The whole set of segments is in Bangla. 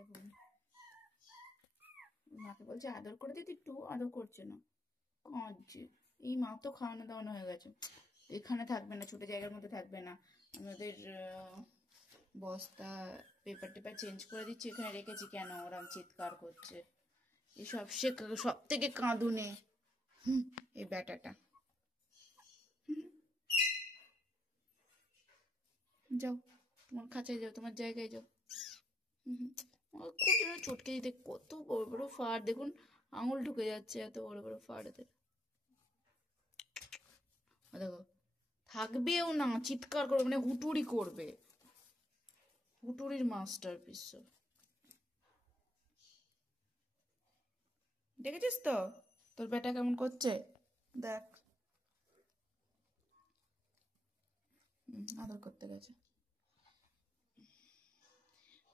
দেখুন মাকে বলছে আদর করে দিতে, একটু আদর করছে না, কাঁদছে। এই মা তো খাওয়ানো দাওয়ানো হয়ে গেছে, এখানে থাকবে না, ছোট জায়গার মধ্যে থাকবে না। আমাদের বস্তা পেপার টেপার চেঞ্জ করে দিচ্ছি, এখানে রেখেছি কেন, ওরম চিৎকার করছে। এসব সে সব থেকে কাঁদুনে এই ব্যাটাটা। যাও তোমার খাঁচায় যাও, তোমার জায়গায় যাও। খুব যেন চটকে দিতে, কত বড় বড় ফাড় দেখুন, আঙুল ঢুকে যাচ্ছে, এত বড় বড় ফাড় এদের। দেখো থাকবেও না, চিৎকার করবে, মানে হুটুরি করবে, হুটুরির মাস্টার পিস। দেখেছিস তো তোর বেটা কেমন করছে, দেখ। আদর করতে গেছে।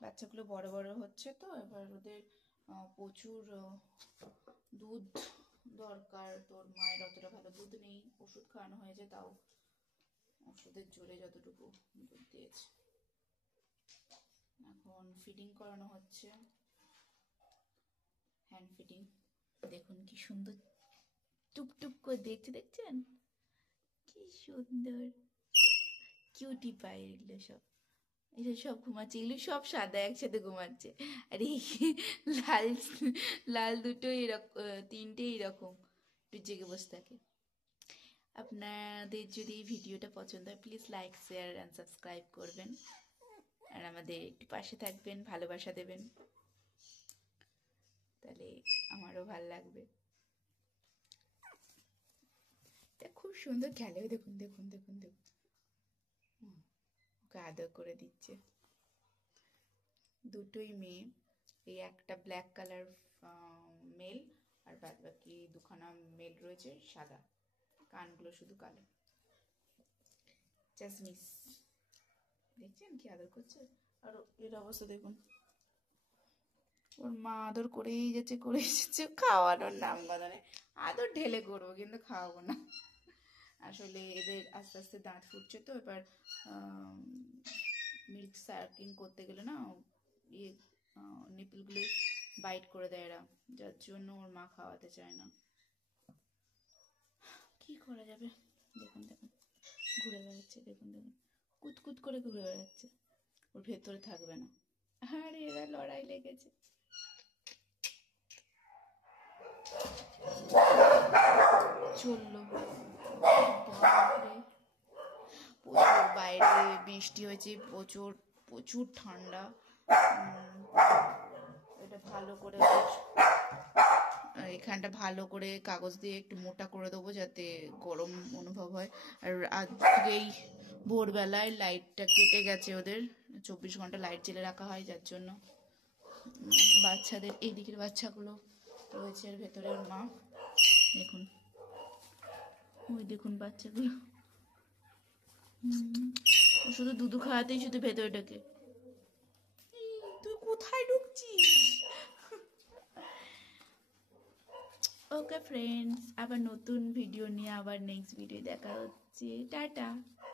বাচ্চাগুলো বড় বড় হচ্ছে তো, এবার ওদের প্রচুর দুধ দরকার। তোর মায়ের অতটা ভালো দুধ নেই, ওষুধ খাওয়ানো হয়েছে, তাও ওষুধের জোরে যতটুকু দুধ দিয়েছে। এখন ফিডিং করানো হচ্ছে, হ্যান্ড ফিডিং। দেখুন কি সুন্দর টুকটুক করে দেখছে, দেখছেন কি সুন্দর কিউটি পায় এগুলো সব। এগুলো সব ঘুমাচ্ছে, এগুলো সব সাদা একসাথে ঘুমাচ্ছে। আর এই লাল লাল দুটো এরকম, তিনটে এরকম একটু জেগে বসে থাকে। আপনাদের যদি এই ভিডিওটা পছন্দ হয় please like share and subscribe করবেন, আর আমাদের একটু পাশে থাকবেন, ভালোবাসা দেবেন, তাহলে আমারও ভালো লাগবে। তা খুব সুন্দর খেলে, দেখুন দেখুন দেখুন দেখুন, ওকে আদর করে দিচ্ছে। দুটোই মেয়ে, এই একটা ব্ল্যাক কালার মেল, আর বাদ বাকি দুখানা মেল রয়েছে সাদা, কানগুলো শুধু কালো। চাসমিস দেখছেন কি আদর করছে, আর এর অবস্থা দেখুন, ওর মা আদর করেই যাচ্ছে করেই যাচ্ছে, খাওয়ানোর নাম গলানে। আদর ঢেলে করবো কিন্তু খাওয়াবো না। আসলে এদের আস্তে আস্তে দাঁত ফুটছে তো, এবার মিল্ক সার্কিং করতে গেলে না ইয়ে নিপলগুলো বাইট করে দেয় এরা, যার জন্য ওর মা খাওয়াতে চায় না। কি করা যাবে, দেখুন দেখুন ঘুরে বেড়াচ্ছে, দেখুন দেখুন কুতকুত করে ঘুরে বেড়াচ্ছে, ওর ভেতরে থাকবে না। আর এরা লড়াই লেগেছে। চললো, প্রচুর বাইরে বৃষ্টি হয়েছে, প্রচুর প্রচুর ঠান্ডা। এটা ভালো করে এখানটা ভালো করে কাগজ দিয়ে একটু মোটা করে দেবো যাতে গরম অনুভব হয়। আর আজকেই ভোরবেলায় লাইটটা কেটে গেছে ওদের, 24 ঘন্টা লাইট জ্বেলে রাখা হয়, যার জন্য বাচ্চাদের এই দিকের বাচ্চাগুলো রয়েছে এর ভেতরে, ওর মা দেখুন, ওই দেখুন বাচ্চাগুলো শুধু দুধু খাওয়াতেই শুধু ভেতরে ঢোকে। তুই কোথায় ঢুকছিস? ওকে ফ্রেন্ডস, আবার নতুন ভিডিও নিয়ে আবার নেক্সট ভিডিও দেখা হচ্ছে, টাটা।